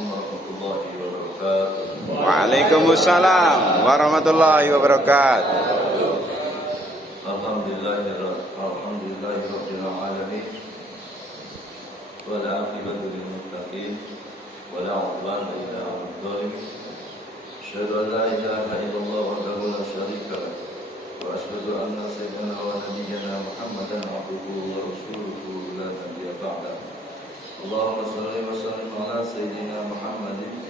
Assalamualaikum warahmatullahi wabarakatuh. Waalaikumsalam warahmatullahi wabarakatuh. Alhamdulillahirabbil alamin. Wala aqibatu lil muttaqin wala 'udwana illa 'alal zalimin. Asyhadu an la ilaha illallah wahdahu la syarika lah wa asyhadu anna sayyidana wa nabiyyana Muhammadan 'abduhu wa rasuluhu la nabiyya ba'da. Allahumma shalli wa sallim ala sayyidina Muhammadin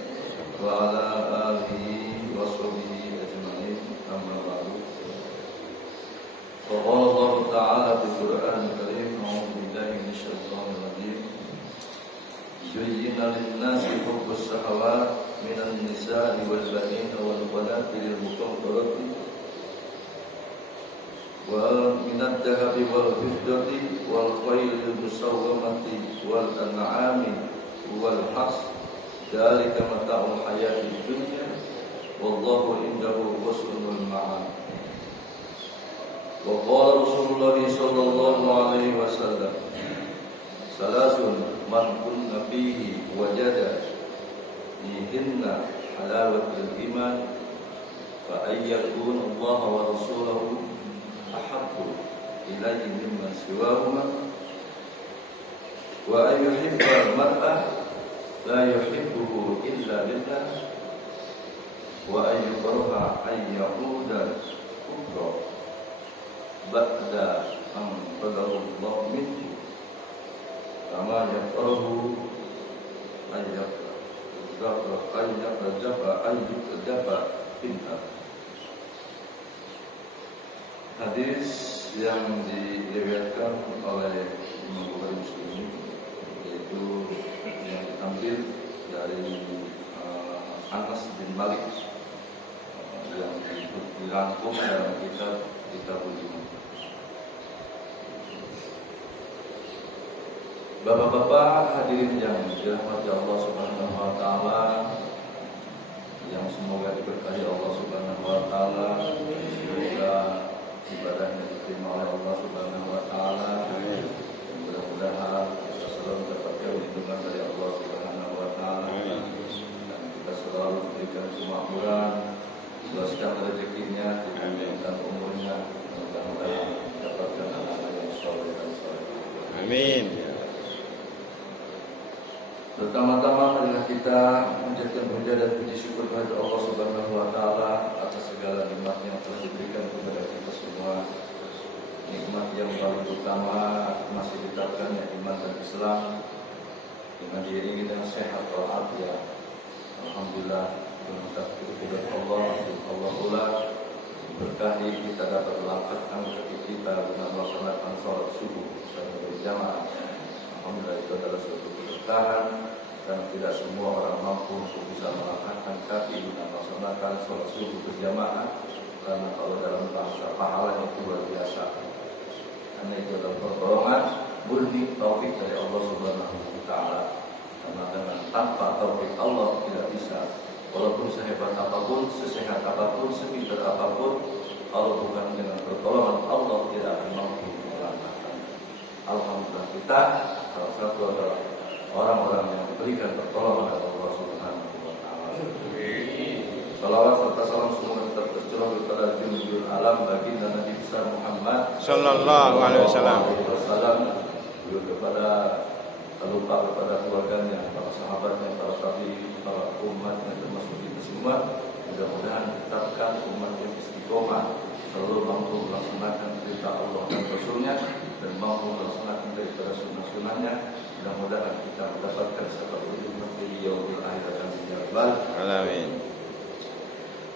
wa ala alihi wa sahbihi ajma'in. Amma ba'du. Qala Allah Ta'ala fil Qur'anil Karim, a'udzu billahi minasyaitonir rajim. Zuyyina lin-nasi hubbus shahawat minan nisa'i wal banina wal qanatiril muqantarati wa minad dhahabi wal fiddati wal khaylil musawwamati wal an'ami wal has. Dzalika mata'ul hayatid dunya wallahu indahu husnul ma'ab. Wa qala Rasulullah sallallahu alaihi wasallam, salasun man kunna fihi wajada fihinna halawatul iman fa ayyakun Allah wa rasuluhu ahabbu ilayhi mimman siwahuma wa ayyuhibba mar'ah la yuhibbuhu illa lillah wa ayyukraha ayyauda kubra ba'da an qadara Allah minhu kama yakrahu hadis yang diriwayatkan oleh Imam Bukhari Muslim, yaitu yang diambil dari Anas bin Malik yang dirangkum dalam kitab Iman. Bapak-bapak hadirin yang dirahmati Allah Subhanahu wa taala, yang semoga diberkahi Allah Subhanahu wa taala, semoga ibadahnya diterima oleh Allah Subhanahu wa taala. Mudah-mudahan kita selalu mendapatkan lindungan dari Allah Subhanahu wa taala dan kita selalu diberikan kemakmuran, luaskan rezekinya, dipanjangkan umurnya, mudah-mudahan mendapatkan anak-anak yang saleh dan salehah. Amin. Pertama-tama adalah kita menjadikan puja dan puji syukur kepada Allah Subhanahu wa taala atas segala nikmat yang telah diberikan kepada kita semua. Nikmat yang paling utama masih ditetapkannya iman dan Islam dengan diiringi dengan sehat walafiat. Alhamdulillah, berkat kehadirat Allah, Allah berkahi kita dapat melangkahkan kaki kita dengan melaksanakan sholat subuh secara berjamaah. Alhamdulillah, itu adalah suatu keberkahan dan tidak semua orang mampu untuk bisa melangkahkan kaki dengan melaksanakan sholat subuh berjamaah, karena kalau dalam bahasa pahala itu luar biasa. Karena itu adalah pertolongan murni taufik dari Allah Subhanahu wa taala. Karena dengan tanpa taufik Allah tidak bisa, walaupun sehebat apapun, sesehat apapun, sepintar apapun, kalau bukan dengan pertolongan Allah tidak akan mampu melangkahkan. Alhamdulillah, kita salah satu adalah orang-orang yang diberikan pertolongan oleh Allah Subhanahu wa taala. Salawat serta salam semoga tetap tercurah kepada junjungan alam baginda Nabi besar Muhammad sallallahu alaihi wasallam, kepada lupa kepada keluarganya, para sahabatnya, para tabi'in, para umatnya, termasuk kita semua. Mudah-mudahan tetapkan umat yang istiqomah, selalu mampu melaksanakan perintah Allah dan Rasulnya, dan mampu melaksanakan daripada sunnah-sunnahnya. Mudah-mudahan kita mendapatkan sebab ujung di yaumil akhir dan dunia akbar. Amin.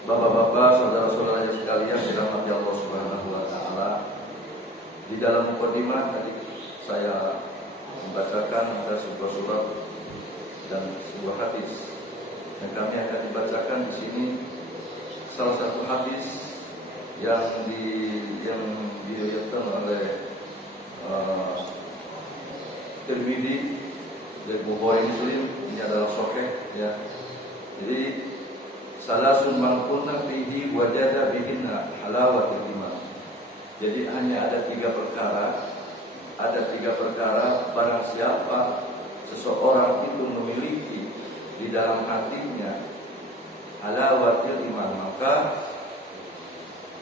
Bapak-bapak, saudara-saudara yang sekalian dirahmati Allah Subhanahu wa taala. Di dalam mukadimah tadi saya membacakan ada sebuah surat dan sebuah hadis yang kami akan dibacakan di sini. Salah satu hadis yang diriwayatkan oleh Tirmidzi dan Bukhari Muslim, ini adalah sahih ya. Jadi salasun man kunna fihi wajada bihinna halawatul iman. Jadi hanya ada tiga perkara barang siapa seseorang itu memiliki di di dalam hatinya halawatul iman, maka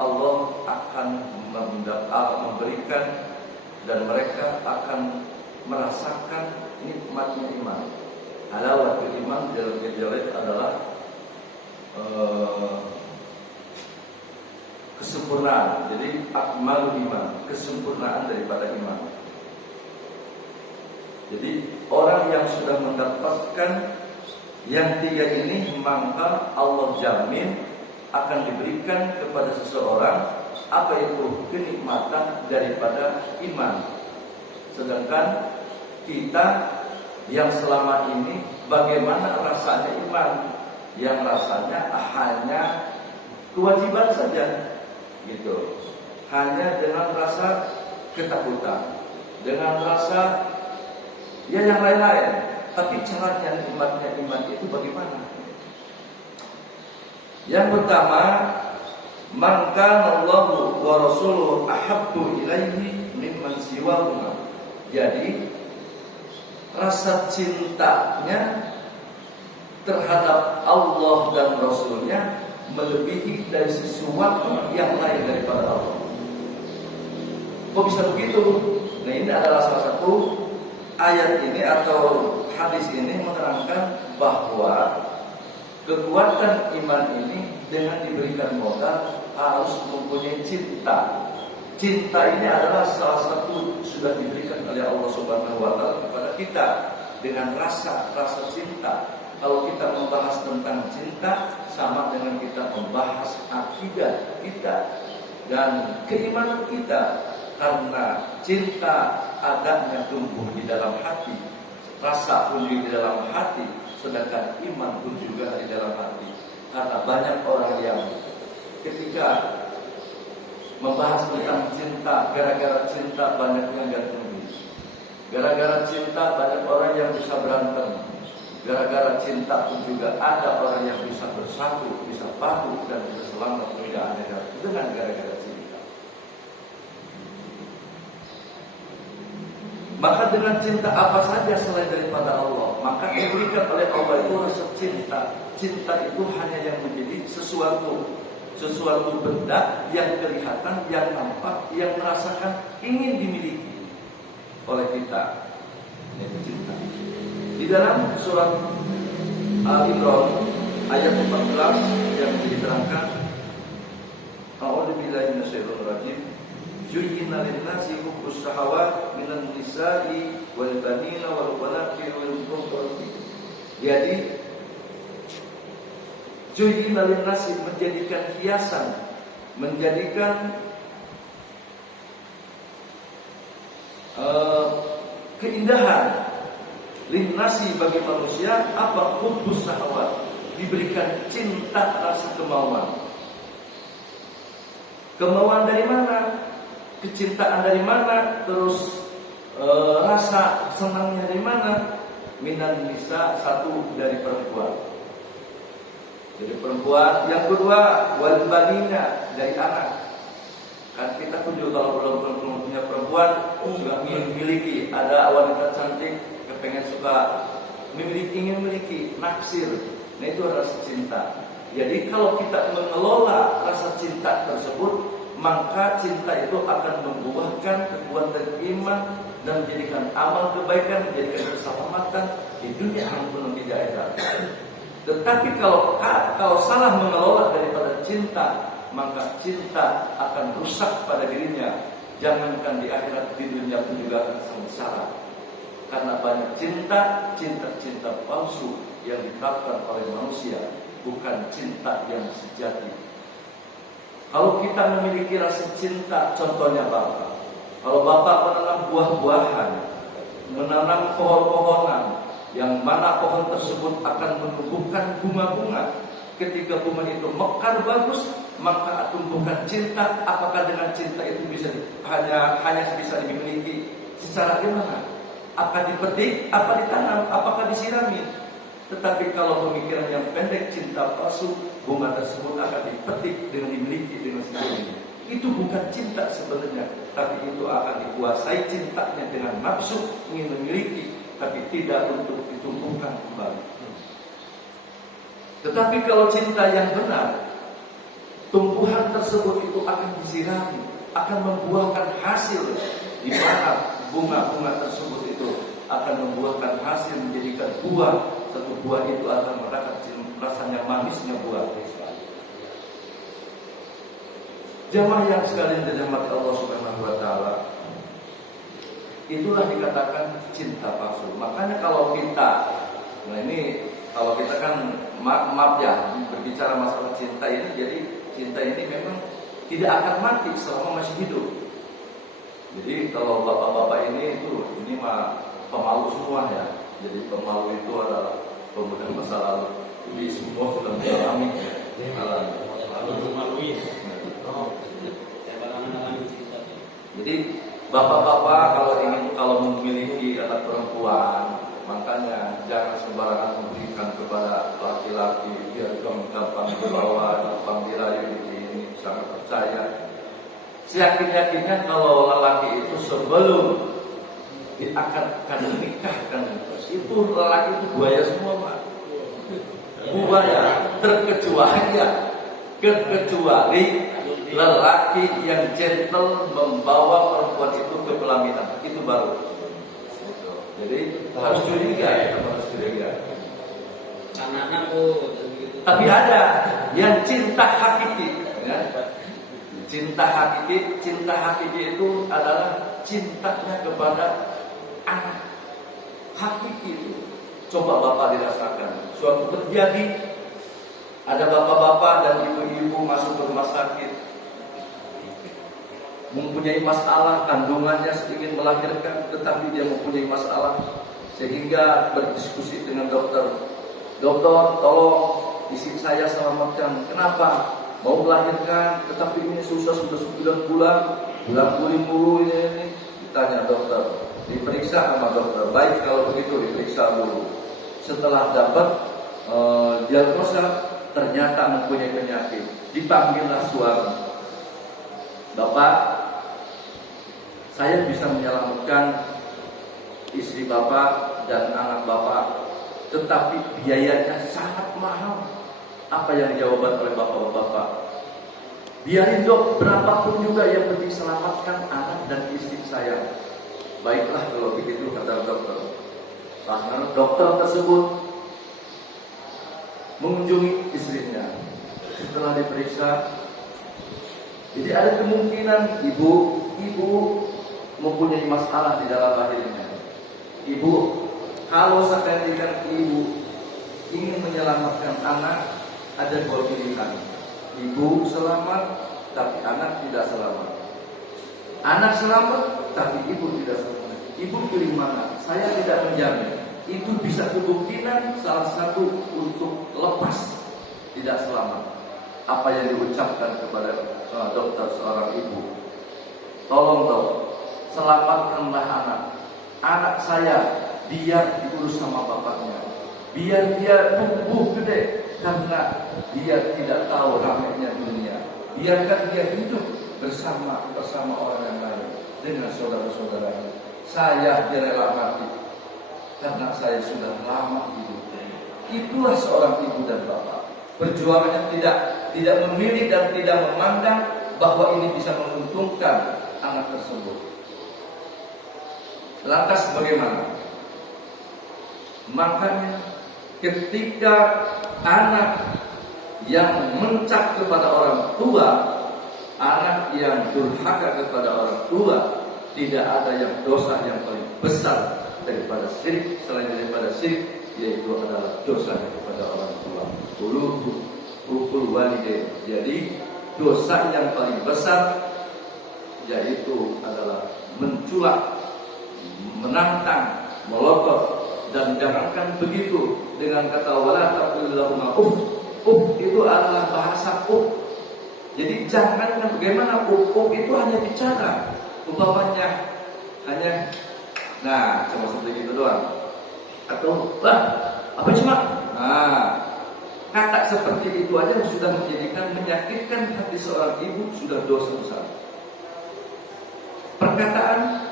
Allah akan memberikan dan mereka akan merasakan nikmatnya iman. Halawatul iman dalam kejalit adalah kesempurnaan. Jadi akmalul iman, kesempurnaan daripada iman. Jadi orang yang sudah mendapatkan yang tiga ini, maka Allah jamin akan diberikan kepada seseorang apa itu kenikmatan daripada iman. Sedangkan kita yang selama ini bagaimana rasanya iman? Yang rasanya hanya kewajiban saja, gitu. Hanya dengan rasa ketakutan, dengan rasa yang lain-lain. Tapi caranya nikmatnya iman itu bagaimana? Yang pertama, man kana Allahu wa rasuluhu ahabbu ilaihi mimman siwahuma. Jadi rasa cintanya terhadap Allah dan Rasulnya melebihi dari sesuatu yang lain daripada Allah. Kok bisa begitu? Nah, ini adalah salah satu ayat ini atau hadis ini menerangkan bahwa kekuatan iman ini dengan diberikan modal harus mempunyai cinta. Cinta ini adalah salah satu sudah diberikan oleh Allah Subhanahu wa taala kepada kita dengan rasa cinta. Kalau kita membahas tentang cinta sama dengan kita membahas akidah kita dan keimanan kita, karena cinta adanya tumbuh di dalam hati, rasa pun di dalam hati, sedangkan iman pun juga di dalam hati. Karena banyak orang yang ketika membahas tentang cinta, gara-gara cinta banyak yang gantung diri, gara-gara cinta banyak orang yang bisa berantem, gara-gara cinta pun juga ada orang yang bisa bersatu, bisa padu dan bisa selamat dengan gara-gara cinta. Maka dengan cinta apa saja selain daripada Allah, maka diberikan oleh Allah itu rasa cinta. Cinta itu hanya yang menjadi sesuatu benda yang kelihatan, yang nampak, yang merasakan, ingin dimiliki oleh kita. Ini cinta. Di dalam surat Al-Imran ayat 14 yang diterangkan, A'udzubillahi minasyaitonir rajim. Zuyyina lin-nasi hubbus shahawat minan nisa'i wal banina wal banati wal qurrati. Jadi zuyyina lin-nasi menjadikan hiasan, menjadikan keindahan lin-nasi bagi manusia apa? Hubbus shahawat, diberikan cinta, rasa kemauan. Kemauan dari mana? Kecintaan dari mana? Terus rasa senangnya dari mana? Minan nisa, satu dari perempuan. Jadi perempuan. Yang kedua, wal banina, dari anak. Kan kita pun juga kalau belum punya perempuan juga ingin memiliki. Ada wanita cantik, kepengen suka ingin memiliki, naksir. Nah, itu adalah rasa cinta. Jadi kalau kita mengelola rasa cinta tersebut, maka cinta itu akan membuahkan kekuatan iman dan menjadikan amal kebaikan, menjadikan keselamatan di dunia maupun di akhirat. Tetapi kalau salah mengelola daripada cinta, maka cinta akan rusak pada dirinya. Jangankan di akhirat, di dunia pun juga akan sengsara. Karena banyak cinta palsu yang diterapkan oleh manusia, bukan cinta yang sejati. Kalau kita memiliki rasa cinta, contohnya bapak. Kalau bapak menanam buah-buahan, menanam pohon-pohonan, yang mana pohon tersebut akan menumbuhkan bunga-bunga. Ketika bunga itu mekar bagus, maka tumbuhkan cinta. Apakah dengan cinta itu bisa hanya bisa dimiliki secara gimana? Apa dipetik, apa ditanam, apakah disirami? Tetapi kalau pemikiran yang pendek, cinta palsu, bunga tersebut akan dipetik dengan dimiliki dengan sendirinya. Itu bukan cinta sebenarnya, tapi itu akan dikuasai cintanya dengan nafsu ingin memiliki, tapi tidak untuk ditumbuhkan kembali. Tetapi kalau cinta yang benar, tumbuhan tersebut itu akan disirami, akan membuahkan hasil, di mana bunga-bunga tersebut itu akan membuahkan hasil menjadikan buah. Satu buah itu akan merasakan rasanya manisnya buah. Jamaah yang sekalian dirahmati Allah Subhanahu wa taala, itulah dikatakan cinta palsu. Makanya kalau kita, nah ini kalau kita kan maaf ya berbicara masalah cinta ini, jadi cinta ini memang tidak akan mati selama masih hidup. Jadi kalau bapak-bapak ini mah pemalu semua ya. Jadi pemalu itu adalah pemuda masa lalu. Jadi semua sudah mengalami Jadi bapak-bapak kalau memiliki anak perempuan, makanya jangan sembarangan memberikan kepada laki-laki biar gampang dibawa, gampang dirayu ini. Sangat percaya. Seyakin-yakinnya kalau lelaki itu sebelum akan menikahkan itu lelaki itu buaya semua, Pak. Buaya kecuali lelaki yang gentle membawa perempuan itu ke pelaminan, itu baru. Jadi harus curiga, harus curiga. Tapi ada yang cinta hakiki, ya. Cinta hakiki itu adalah cintanya kepada anak hakiki itu. Coba bapak dirasakan. Suatu terjadi, ada bapak-bapak dan ibu-ibu masuk ke rumah sakit, mempunyai masalah, kandungannya ingin melahirkan, tetapi dia mempunyai masalah, sehingga berdiskusi dengan dokter. Dokter, tolong istri saya selamatkan. Kenapa? Mau melahirkan, tetapi ini susah, sudah 9 bulan mulu ini. Ditanya dokter, diperiksa sama dokter. Baik kalau begitu diperiksa dulu. Setelah dapat diagnosa, ternyata mempunyai penyakit. Dipanggillah suami. Bapak, saya bisa menyelamatkan istri bapak dan anak bapak, tetapi biayanya sangat mahal. Apa yang jawaban oleh bapak-bapak? Biarin dok, berapapun juga, yang penting selamatkan anak dan istri saya. Baiklah kalau begitu, kata dokter. Karena dokter tersebut mengunjungi istrinya. Setelah diperiksa, jadi ada kemungkinan ibu mempunyai masalah di dalam lahirnya. Ibu, kalau seandainya ibu ingin menyelamatkan anak, ada 2 pilihan. Ibu selamat, tapi anak tidak selamat. Anak selamat, tapi ibu tidak selamat. Ibu pilih mana? Saya tidak menjamin. Itu bisa kemungkinan salah satu untuk lepas tidak selamat. Apa yang diucapkan kepada dokter seorang ibu? Tolong dok, selamatkanlah anak. Anak saya biar diurus sama bapaknya, biar dia tumbuh gede, karena dia tidak tahu ramainya dunia. Biarkan dia hidup bersama orang yang lain, dengan saudara-saudaranya. Saya rela mati karena saya sudah lama hidup. Itulah seorang ibu dan bapak. Perjuangannya tidak memilih dan tidak memandang bahwa ini bisa menguntungkan anak tersebut. Lantas bagaimana? Makanya ketika anak yang mencak kepada orang tua, anak yang durhaka kepada orang tua, tidak ada yang dosa yang paling besar daripada syirik, selain daripada syirik, yaitu adalah dosa kepada orang tua. Ukul walidain. Jadi dosa yang paling besar yaitu adalah menculak, menantang, melotot. Dan jangankan begitu, dengan kata wala taqul lahuma uff. Uff itu adalah bahasa uff. Jadi jangan bagaimana uff itu hanya bicara, umpamanya hanya cuma seperti itu doang. Atau apa cuma? Kata seperti itu aja sudah menyakitkan hati seorang ibu, sudah dosa besar. Perkataan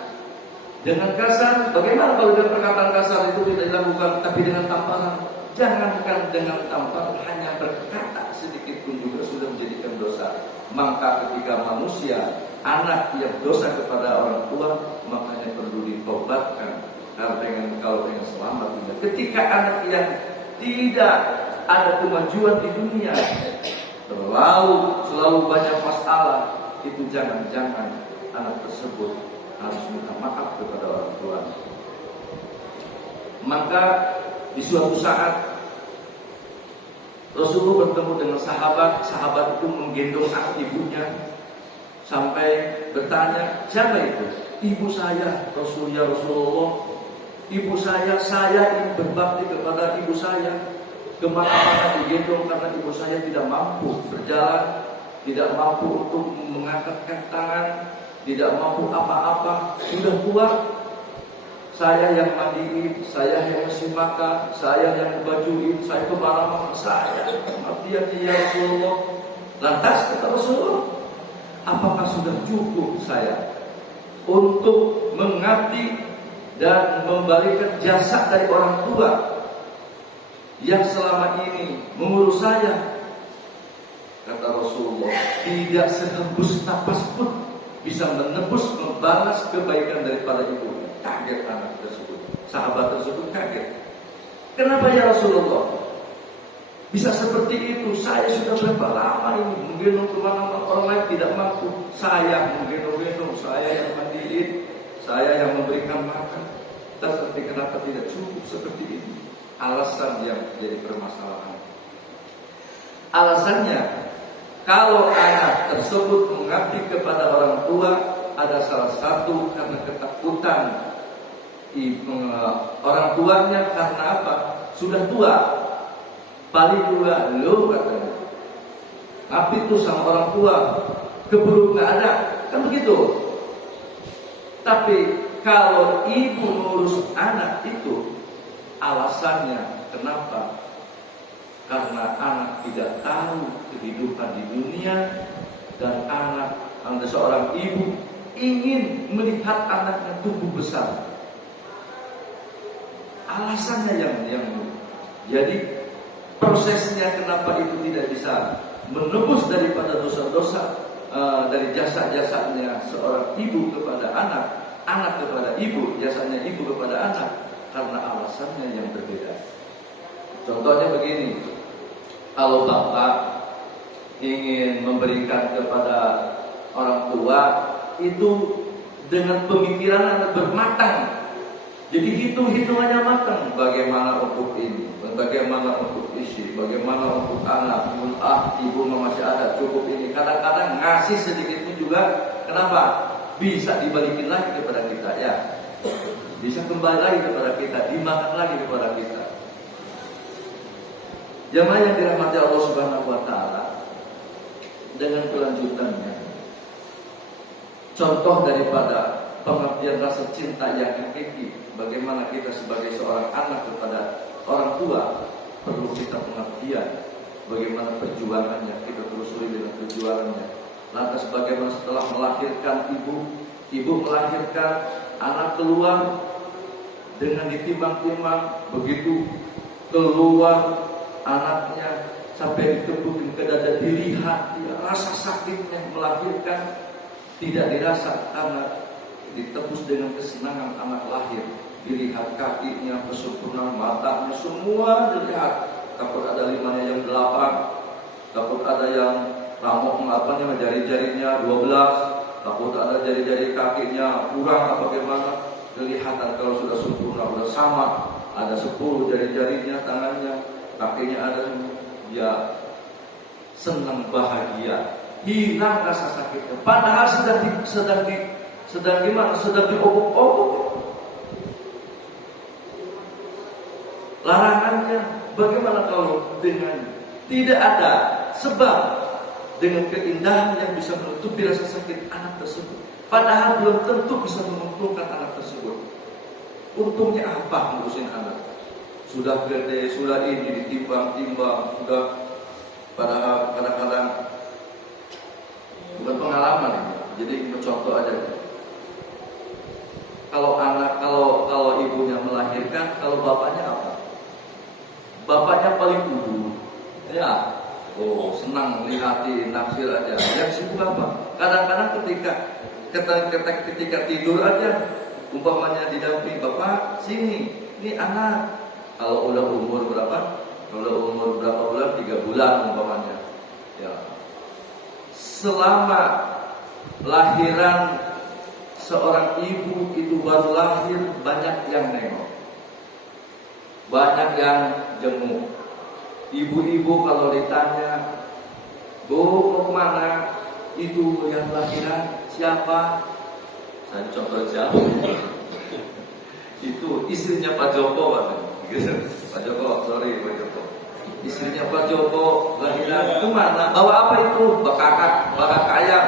dengan kasar, bagaimana kalau dengan perkataan kasar itu tidak dilakukan, tapi dengan tamparan? Jangankan dengan tampang, hanya berkata sedikit pun juga sudah menjadikan dosa. Maka ketika manusia, anak yang dosa kepada orang tua, makanya perlu ditobatkan. Kalau pengen selamat dunia. Ketika anak yang tidak ada kemajuan di dunia, selalu banyak masalah, itu jangan-jangan anak tersebut harus minta maaf kepada orang tua. Maka di suatu saat Rasulullah bertemu dengan sahabat itu menggendong anak ibunya sampai bertanya, siapa itu? Ibu saya, Rasulullah. Ibu saya ingin berbakti kepada ibu saya. Kemana-mana digendong karena ibu saya tidak mampu berjalan, tidak mampu untuk mengangkatkan tangan, tidak mampu apa-apa, sudah tua. Saya yang mandiin, saya yang ngasih makan, saya yang ngebajuin, saya kemana-mana, saya kematian ya Rasulullah. Lantas kata Rasulullah, apakah sudah cukup saya untuk mengabdi dan memberikan jasa dari orang tua yang selama ini mengurus saya? Kata Rasulullah, tidak sehembus napas pun bisa menebus, membalas kebaikan daripada ibu. Kaget anak tersebut, sahabat tersebut kaget. Kenapa ya Rasulullah? Bisa seperti itu? Saya sudah berapa lama ini menggendong kemana-mana, orang lain tidak mampu. Saya menggendong-gendong, saya yang mandiin, saya yang memberikan makan. Tapi kenapa tidak cukup seperti ini? Alasan yang jadi permasalahan. Alasannya, kalau anak tersebut mengabdi kepada orang tua, ada salah satu karena ketakutan orang tuanya. Karena apa? Sudah tua. Paling juga lo katanya, ngabdi itu sama orang tua, keburu nggak ada, kan begitu. Tapi kalau ibu mengurus anak itu, alasannya kenapa? Karena anak tidak tahu kehidupan di dunia, dan anda seorang ibu ingin melihat anaknya tumbuh besar. Alasannya yang jadi prosesnya kenapa itu tidak bisa menebus daripada dosa-dosa dari jasa-jasanya seorang ibu kepada anak kepada ibu, jasanya ibu kepada anak, karena alasannya yang berbeda. Contohnya begini, kalau bapak ingin memberikan kepada orang tua itu dengan pemikiran Anda bermatang. Jadi hitung-hitungannya matang. Bagaimana untuk ini, bagaimana untuk isi, bagaimana untuk anak. Ibu masih ada, cukup ini. Kadang-kadang ngasih sedikitnya juga, kenapa? Bisa dibalikin lagi kepada kita, ya. Bisa kembali lagi kepada kita, dimakan lagi kepada kita. Jemaah yang dirahmati Allah Subhanahu wa taala, dengan kelanjutannya, contoh daripada pengabdian rasa cinta yang hakiki, bagaimana kita sebagai seorang anak kepada orang tua perlu kita pengabdian, bagaimana perjuangannya, kita telusuri dengan perjuangannya. Lantas bagaimana setelah melahirkan ibu melahirkan anak keluar dengan ditimbang-timbang, begitu keluar anaknya sampai ditepukin ke dada, dilihat rasa sakitnya melahirkan tidak dirasa karena ditebus dengan kesenangan anak lahir. Dilihat kakinya kesempurnaan, matanya semua dilihat. Takut ada 5 yang 8, takut ada yang ramok jari-jarinya 12, takut ada jari-jari kakinya kurang apa bagaimana. Kelihatan kalau sudah sempurna, sudah sama, ada 10 jari-jarinya, tangannya, kakinya ada semua. Dia senang, bahagia, hilang rasa sakitnya. Padahal sedang gimana? Sedang diobok-obok. Larangannya bagaimana kalau dengan tidak ada sebab, dengan keindahan yang bisa menutupi rasa sakit anak tersebut, padahal belum tentu bisa menguntungkan anak tersebut. Untungnya apa ngurusin anak? Sudah gede, sudah ini ditimbang-timbang, sudah, padahal kadang-kadang bukan pengalaman ini. Jadi contoh aja. Kalau ibunya melahirkan, kalau bapaknya apa? bapaknya paling kudu, ya, oh senang lihatin naksir aja. Yang sibuk apa? Kadang-kadang ketika tidur aja, umpamanya didampingi bapak, sini, ini anak. Kalau udah umur berapa? Kalau umur berapa bulan? 3 bulan umpamanya. Ya. Selama lahiran seorang ibu itu baru lahir, banyak yang nengok, banyak yang jenguk. Ibu-ibu kalau ditanya, Bu, mau kemana? Itu yang lahiran siapa? Saya contoh siapa? Itu istrinya Pak Joko, Pak Joko, sorry Pak Joko. Istrinya Pak Joko lahiran kemana? Bawa apa itu? Bakak ayam.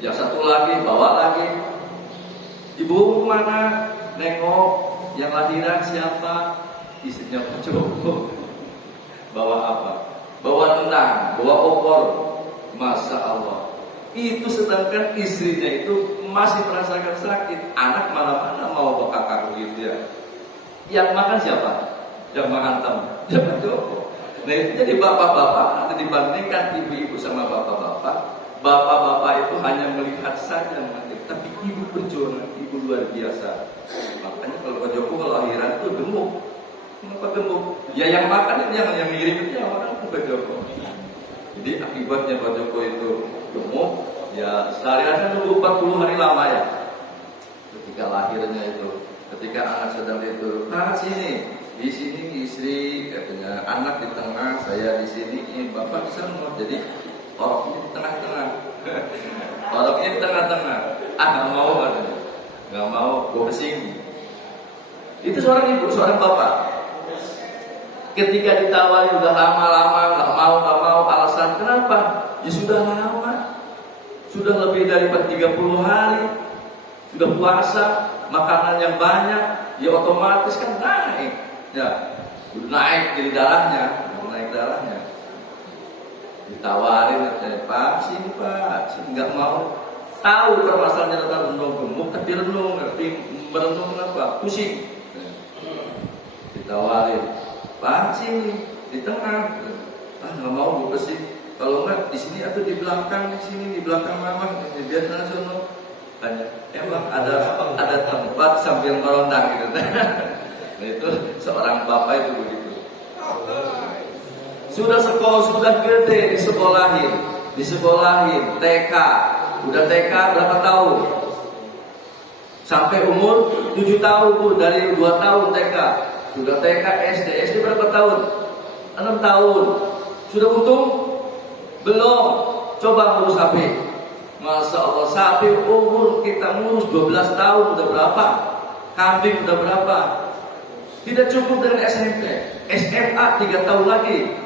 Yang satu lagi bawa lagi. Ibu kemana? Nengok yang lahiran siapa? Istrinya Pak Joko. Bawa apa? Bawa rendang, bawa opor. Masya Allah. Itu sedangkan istrinya itu masih merasakan sakit. Anak mana-mana mau bakak gitu ya. Yang makan siapa? Yang menghantam. Ya Pak Joko. Nah itu jadi bapak-bapak nanti dibandingkan ibu-ibu sama bapak-bapak. Bapak-bapak itu hanya melihat saja mengalir, tapi ibu perjuangan, ibu luar biasa. Makanya kalau Pak Joko kelahiran itu gemuk. Kenapa gemuk? Ya yang makan itu yang mirip itu yang makan Pak Joko. Jadi akibatnya Pak Joko itu gemuk. Ya sehari-hari nunggu 40 hari lama ya. Ketika lahirnya itu, ketika anak sedang itu, sini, di sini istri katanya, anak di tengah, saya di sini, bapak di sana. Jadi oroknya di tengah-tengah. Oroknya di tengah-tengah. Nggak mau katanya. Nggak mau, gue pesing. Itu seorang ibu, seorang bapak. Ketika ditawari udah lama-lama, nggak mau, alasan kenapa? Ya sudah lama. Sudah lebih dari 30 hari. Sudah puasa, makanan yang banyak, ya otomatis kan naik. Ya, udah naik jadi darahnya, naik darahnya. Ditawarin, Pak, sini nggak mau. Tahu permasalahannya tentang renung gemuk, tapi renung, merenung kenapa? Pusing. Ditawarin, Pak, sini di tengah. Nggak mau, gue pesing. Kalau nggak di sini atau di belakang, di sini di belakang mama, biar sana sono. Emang ada tempat sambil merondang gitu. Nah itu seorang bapak itu begitu. Sudah sekolah, sudah gede disekolahin TK. Udah TK berapa tahun? Sampai umur 7 tahun Bu, dari 2 tahun TK. Sudah TK, SD berapa tahun? 6 tahun. Sudah untung? Belum. Coba ngurus sapi. Masya Allah, sapi umur kita ngurus 12 tahun udah berapa? Kambing udah berapa? Tidak cukup dengan SMP, SMA 3 tahun lagi,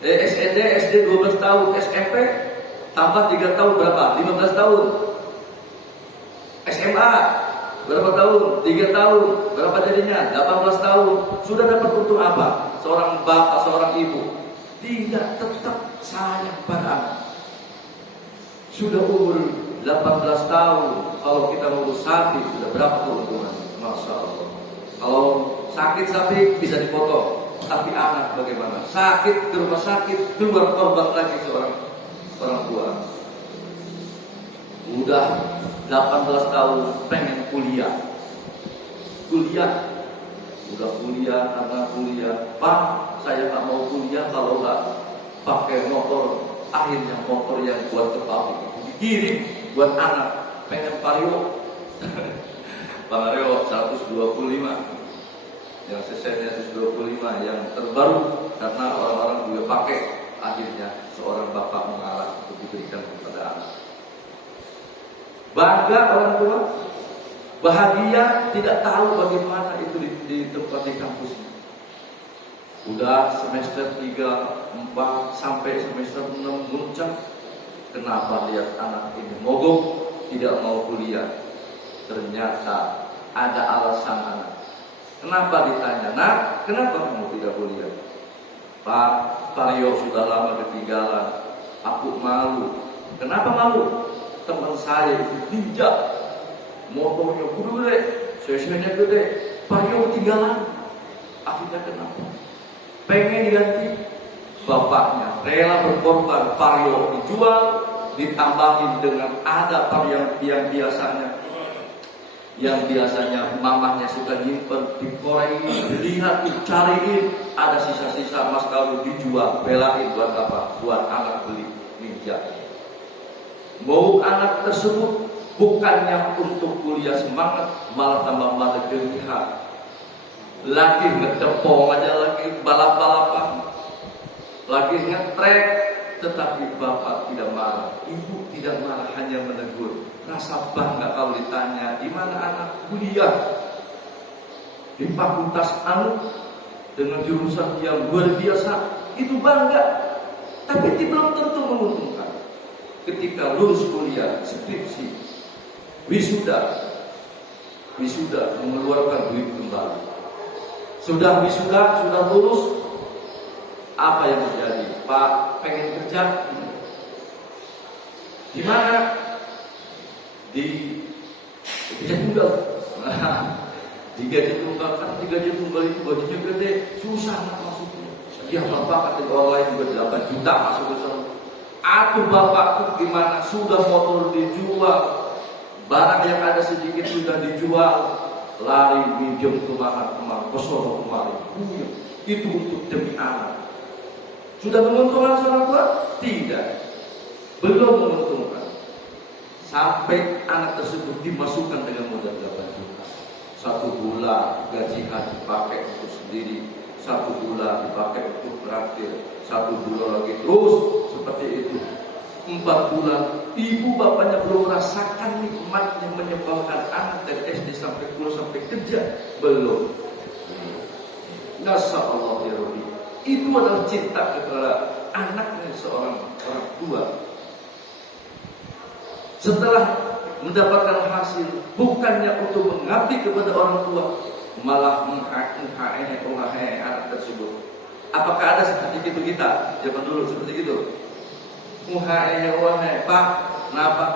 SD 12 tahun, SMP tambah 3 tahun berapa? 15 tahun. SMA berapa tahun? 3 tahun. Berapa jadinya? 18 tahun. Sudah dapat untung apa? Seorang bapak, seorang ibu tidak tetap sayang pada anak. Sudah umur 18 tahun, kalau kita ngurus sapi sudah berapa keuntungan? Masya Allah. Kalau sakit sapi bisa dipotong, tapi anak bagaimana? Sakit ke rumah sakit, keluar korban lagi seorang tua. Udah 18 tahun pengen kuliah, udah kuliah karena kuliah. Pak, saya nggak mau kuliah kalau nggak pakai motor. Akhirnya motor yang buat ke pabrik itu dikirim buat anak. Pengen Vario, Vario 125, yang CC-nya 125, yang terbaru karena orang-orang juga pakai. Akhirnya seorang bapak mengalah untuk diberikan kepada anak. Bangga orang tua, bahagia, tidak tahu bagaimana itu di tempat di kampusnya. Udah semester 3, 4 sampai semester 6 muncak. Kenapa lihat anak ini mogok, tidak mau kuliah? Ternyata ada alasan anak. Kenapa ditanya, nak, kenapa kamu tidak kuliah? Pak, Vario sudah lama ketinggalan. Aku malu. Kenapa malu? Teman saya itu bijak, motornya gede, CC-nya gede, Vario ketinggalan. Akhirnya kenapa? pengen diganti, bapaknya rela berkorban, vario dijual, ditambahin dengan ada vario yang biasanya mamahnya suka nyimpen, dikorein, dilihat, dicariin, ada sisa-sisa mas kawin dijual, belain buat apa? Buat anak beli ninja. Mau anak tersebut bukannya untuk kuliah semangat, malah tambah mata gelihat. Lagi ngedepong aja, lagi balap-balapan, lagi ngetrek, tetapi bapak tidak marah, ibu tidak marah, hanya menegur. Rasa bangga kalau ditanya, di mana anak kuliah di fakultas anu dengan jurusan yang luar biasa, itu bangga. Tapi belum tentu menguntungkan. Ketika lulus kuliah, skripsi, wisuda mengeluarkan duit kembali. Sudah wisuda, sudah lulus, apa yang terjadi? Pak pengen kerja di mana? Di gaji tunggal. Di gaji tunggal, kan di gaji tunggal itu gajinya gede, susah masuknya. Ya bapak kata orang lain juga 8 juta masuk ke sana. Aku bapakku gimana? Sudah motor dijual, barang yang ada sedikit sudah dijual, lari minjem kemana pesona kemarin. Itu untuk demi anak. Sudah menguntungkan seorang tua? Tidak, belum menguntungkan. Sampai anak tersebut dimasukkan dengan modal 8 juta. 1 bulan gajian dipakai untuk sendiri, 1 bulan dipakai untuk traktir, 1 bulan lagi terus seperti itu. 4 bulan ibu bapaknya belum merasakan nikmatnya menyekolahkan anak dari SD sampai kuliah sampai kerja, belum. Nasya Allah ya Rabbi. Itu adalah cinta kepada anaknya seorang orang tua. Setelah mendapatkan hasil, bukannya untuk mengabdi kepada orang tua, malah menghakimi anak tersebut. Apakah ada seperti itu kita zaman dulu seperti itu? Pak, kenapa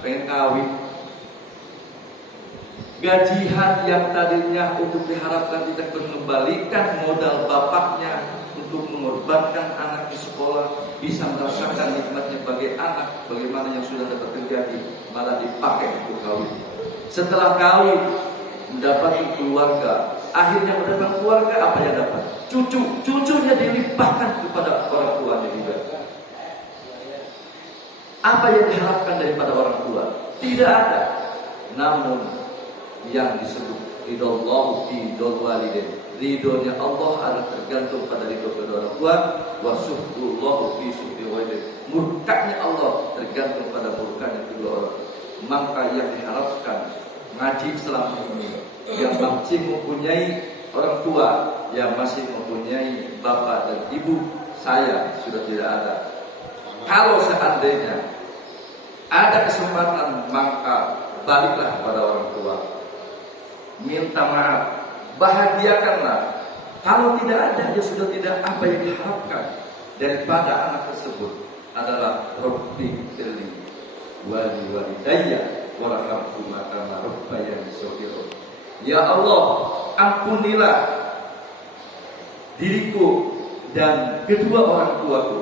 pengen kawin? Gajian yang tadinya untuk diharapkan tidak mengembalikan modal bapaknya untuk mengorbankan anak di sekolah, bisa merasakan nikmatnya bagi anak, bagaimana yang sudah dapat terjadi, malah dipakai untuk kawin. Setelah kawin, mendapat keluarga, akhirnya mendapat keluarga, apa yang dapat? Cucunya dilimpahkan kepada orang tuanya juga. Apa yang diharapkan daripada orang tua? Tidak ada. Namun yang disebut ridallahu fi ridal walidain, ridhonya Allah adalah tergantung pada ridho kedua orang tua. Wa suhdullahu fi suhdil walidain, murkanya Allah tergantung pada murkanya kedua orang. Maka yang diharapkan ngaji selama ini, yang masih mempunyai orang tua, yang masih mempunyai bapak dan ibu, saya sudah tidak ada. Kalau seandainya ada kesempatan, maka baliklah kepada orang tua, minta maaf, bahagiakanlah. Kalau tidak ada, ya sudah tidak. Apa yang diharapkan daripada anak tersebut adalah Rabbi firli wali walidayya warhamhuma kama rabbayani shaghira. Ya Allah, ampunilah diriku dan kedua orang tuaku,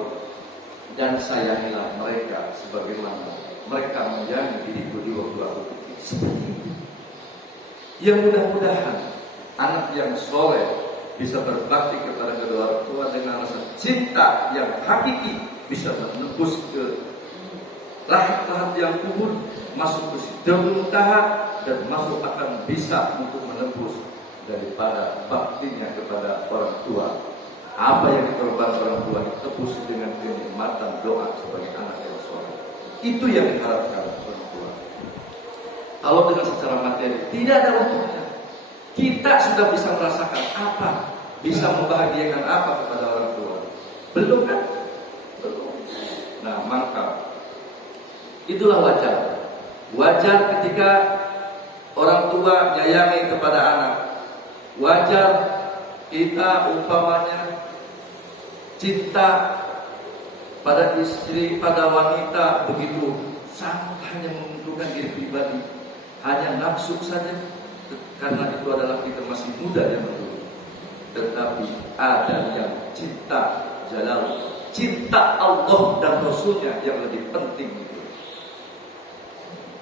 dan sayangilah mereka sebagaimana mereka menyayangi diriku di waktu aku kecil. Seperti itu. Yang mudah-mudahan anak yang soleh bisa berbakti kepada kedua orang tua dengan rasa cinta yang hakiki, bisa menembus ke lahat-lahat yang kubur, masuk ke sidratul muntaha, dan masuk akan bisa untuk menembus daripada baktinya kepada orang tua. Apa yang dikorbankan orang tua ditebus dengan kenikmatan doa sebagai anak yang soleh. Itu yang diharapkan orang tua. Kalau dengan secara materi tidak ada untungnya. Kita sudah bisa merasakan apa, bisa membahagiakan apa kepada orang tua. Belum kan? Belum. Nah, maka itulah wajar. Wajar ketika orang tua nyayangi kepada anak. Wajar kita umpamanya cinta pada istri, pada wanita begitu sangat hanya menguntungkan diri pribadi, hanya nafsu saja, karena itu adalah kita masih muda zaman dulu. tetapi ada yang cinta jalal, cinta Allah dan Rasulnya yang lebih penting itu.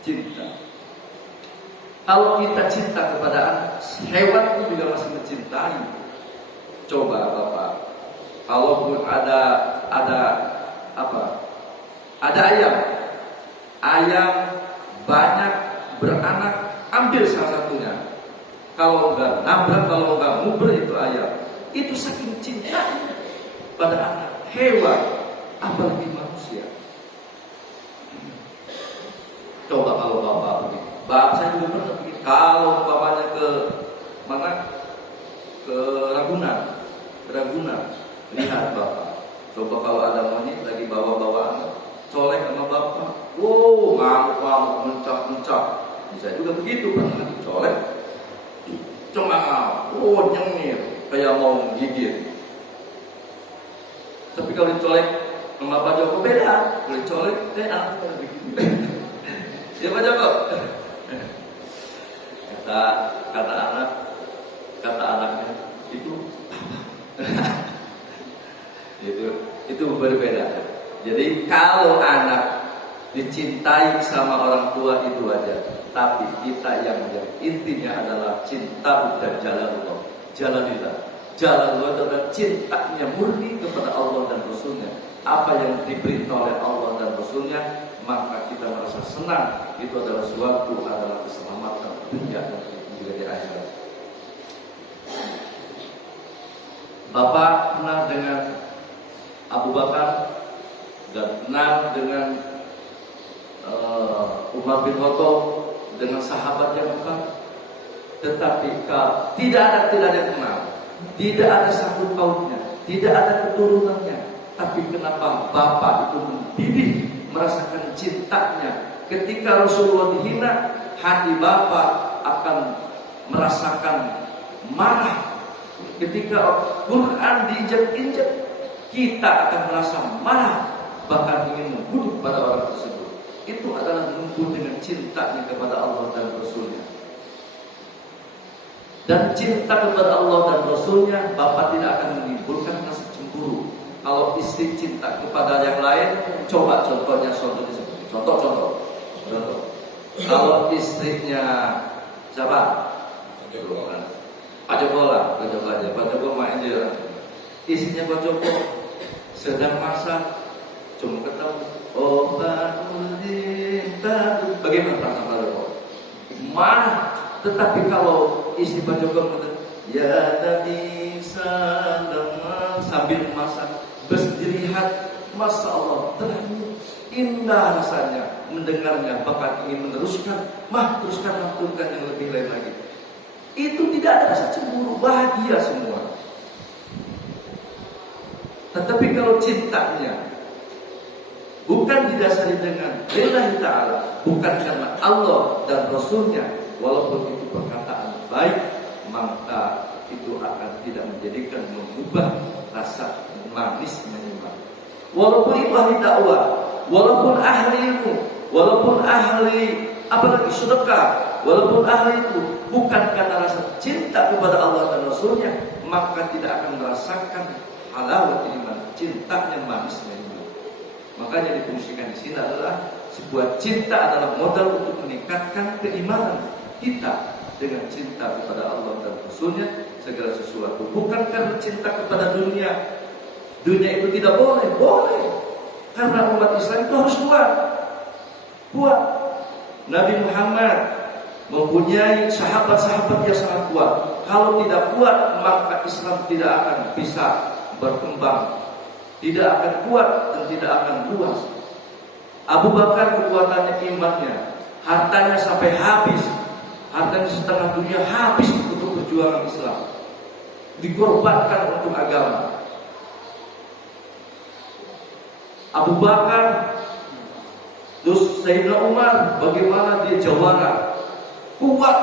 Cinta. Kalau kita cinta kepada hewan itu juga masih mencintai. Coba Bapak, kalaupun ada apa? Ada ayam banyak beranak, ambil salah satunya. Kalau enggak nabrak, kalau enggak nguber itu ayam. Itu saking cinta pada anak hewan, apalagi manusia. Coba kalau Bapak begitu. Bapak saya juga pernah begitu. Kalau bapaknya ke mana? Ke Ragunan. Lihat Bapak. Coba kalau ada monyet lagi bawa anak, colek sama Bapak. Wow, ngamuk-ngamuk, mencak-mencak. Bisa juga begitu, pernah dicolek. Cengah, nyengir, kayak mau gigit. Tapi kalau dicolek sama Pak Joko beda. Kalau dicolek, anaknya begini. Ya Pak Joko. Kata anaknya itu itu berbeda. Jadi kalau anak dicintai sama orang tua itu aja, tapi kita yang intinya adalah cinta dan jalanullah. Jalanillah adalah cintanya murni kepada Allah dan Rasulnya. Apa yang diperintah oleh Allah dan Rasulnya, maka kita merasa senang. Itu adalah keselamatan dunia dan juga di akhirat. Bapak kenal dengan Abu Bakar dan kenal dengan Umar bin Khattab, dengan sahabat yang empat. Tetapi tidak ada yang kenal, tidak ada sangkut pautnya, tidak ada keturunannya. Tapi kenapa Bapak itu mendidik, merasakan cintanya? Ketika Rasulullah dihina, hati Bapak akan merasakan marah. Ketika Quran diinjak-injak, kita akan merasa marah, bahkan ingin membunuh pada orang tersebut. Itu adalah menumbuh dengan cintanya kepada Allah dan Rasulnya. Dan cinta kepada Allah dan Rasulnya, Bapak tidak akan menimbulkan rasa cemburu. Kalau istri cinta kepada yang lain, coba contohnya seperti contoh. Kalau istrinya siapa? Pak Joko lah, Pak Joko main dia. Istrinya Pak Joko sedang masak, cuma ketemu bagaimana perasaan Pak Joko? Marah. Tetapi kalau istri Pak Joko mengatakan, ya Nabi sallallahu sambil masak, dilihat, masya Allah, terharu, indah rasanya mendengarnya, bahkan ingin meneruskan, teruskan yang lebih lain lagi. Itu tidak ada rasa cemburu, bahagia semua. Tetapi kalau cintanya bukan didasari dengan lillahi ta'ala, bukan karena Allah dan Rasulnya, walaupun itu perkataan baik, maka itu akan tidak menjadikan mengubah rasa manisnya iman. Walaupun itu ahli dakwah, walaupun ahli ilmu, walaupun ahli apalagi sedekah, walaupun ahli itu bukan karena rasa cinta kepada Allah dan Rasulnya, maka tidak akan merasakan halawat iman, cintanya manisnya iman. Makanya difungsikan di sini adalah sebuah cinta adalah modal untuk meningkatkan keimanan kita dengan cinta kepada Allah dan Rasulnya segala sesuatu. Bukan karena cinta kepada dunia. Dunia itu tidak boleh. Karena umat Islam itu harus kuat. Nabi Muhammad mempunyai sahabat-sahabat yang sangat kuat. Kalau tidak kuat, maka Islam tidak akan bisa berkembang, tidak akan kuat dan tidak akan luas. Abu Bakar kekuatannya imannya, hartanya sampai habis, hartanya setengah dunia habis untuk perjuangan Islam, dikorbankan untuk agama. Abu Bakar, terus Sayyidina Umar, bagaimana dia jawara, kuat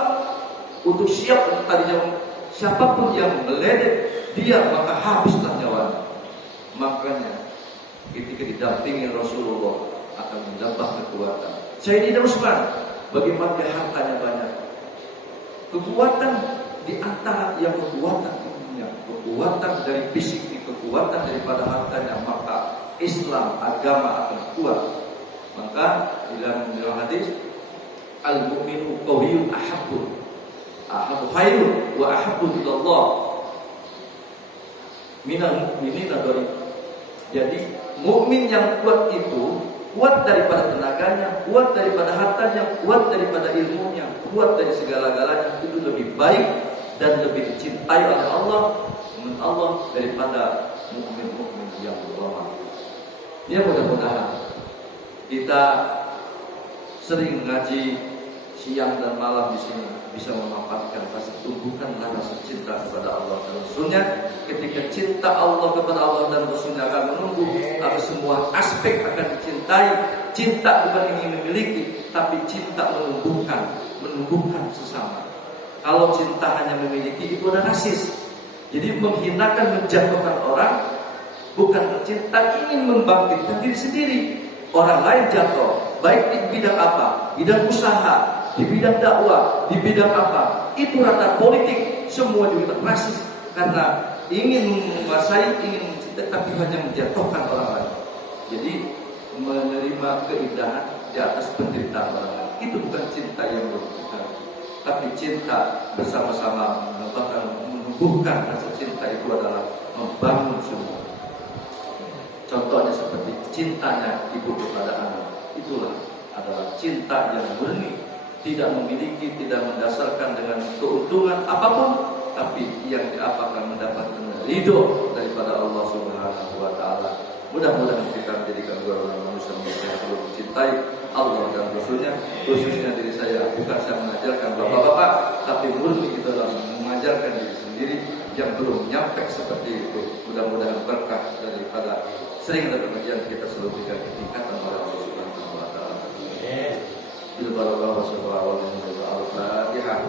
untuk siap tadinya siapapun yang meledek dia maka habislah nyawanya. Makanya ketika didampingi Rasulullah akan menambah kekuatan. Sayyidina Utsman, bagaimana dia hartanya banyak, kekuatan di antara yang kekuatan ilmunya, kekuatan dari fisik, kekuatan daripada hartanya, maka Islam agama akan kuat. Maka dalam hadis al-mu'minu qawiyyun ahabbu khairun wa ahabbu ilallah minal mu'minina dari. Jadi mukmin yang kuat itu kuat daripada tenaganya, kuat daripada hartanya, kuat daripada ilmunya, kuat dari segala-galanya, itu lebih baik dan lebih dicintai oleh Allah daripada mukmin-mukmin yang ulama. Ya, mudah-mudahan kita sering ngaji siang dan malam di sini bisa memanfaatkan rasa, tumbuhkanlah rasa cinta kepada Allah dan Rasulnya. Ketika cinta Allah kepada Allah dan Rasulnya akan menumbuh, maka semua aspek akan dicintai. Cinta bukan ingin memiliki, tapi cinta menumbuhkan sesama. Kalau cinta hanya memiliki, itu adalah rasis. Jadi menghinakan, menjatuhkan orang. Bukan cinta ingin membangkitkan diri sendiri. Orang lain jatuh, baik di bidang apa, bidang usaha, di bidang dakwah, di bidang apa, itu rata politik, semua juga rasis. Karena ingin menguasai, ingin mencintai, tapi hanya menjatuhkan orang lain. Jadi menerima keindahan di atas penderitaan orang lain, itu bukan cinta yang berlebihan. Tapi cinta bersama-sama menumbuhkan rasa cinta itu adalah membangun semua. Contohnya seperti cintanya ibu kepada anak, itulah adalah cinta yang murni, tidak memiliki, tidak mendasarkan dengan keuntungan apapun, tapi yang diapakan mendapatkan ridho daripada Allah Subhanahu wa Ta'ala. Mudah-mudahan kita menjadikan golongan manusia yang selalu mencintai Allah dan Rasulnya, khususnya diri saya. Bukan saya mengajarkan bapak-bapak, tapi murni itu adalah mengajarkan diri sendiri yang belum nyampe seperti itu. Mudah-mudahan berkah daripada sering ada pengajian kita selalu diberikan ketingkatan oleh Allah Subhanahu wa Ta'ala. Al-Fatihah.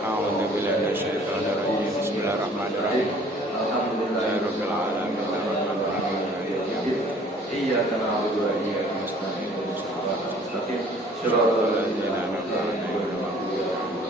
A'udzu billahi minasyaitonir rajim. Bismillahirrahmanirrahim. Alhamdulillahirabbil alamin. Arrahmanir rahim. Iyyaka na'budu wa iyyaka nasta'in. Ihdinas siratal mustaqim. Shiratal ladzina an'amta 'alaihim ghairil maghdubi 'alaihim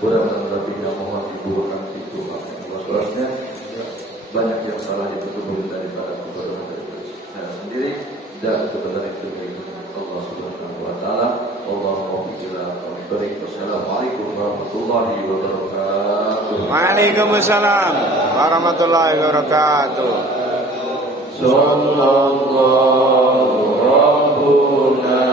Mudah-mudahan lebih yang mohon dibuahkan itu seterusnya banyak yang salah itu kemudian daripada kebodohan dari saya sendiri dan kebenaran itu dari Allah Subhanahu wa Ta'ala. Allahumma barik. Wassalamualaikum warahmatullahi wabarakatuh. Waalaikumsalam warahmatullahi wabarakatuh. Sallallahu rabbuna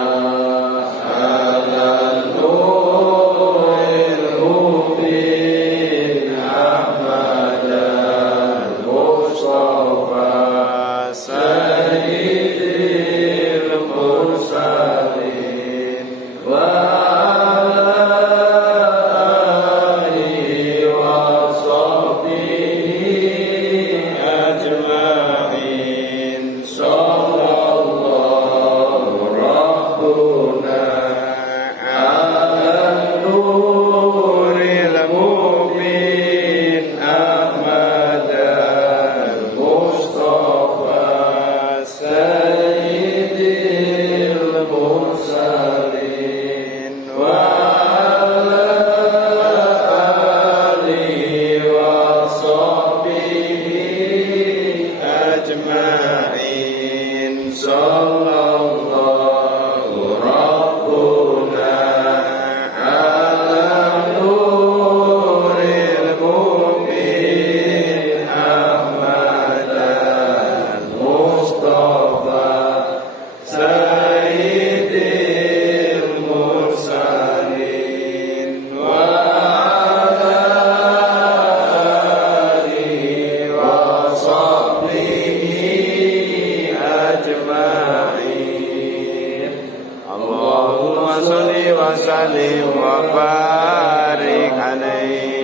salli wa sallim wa barik alaihi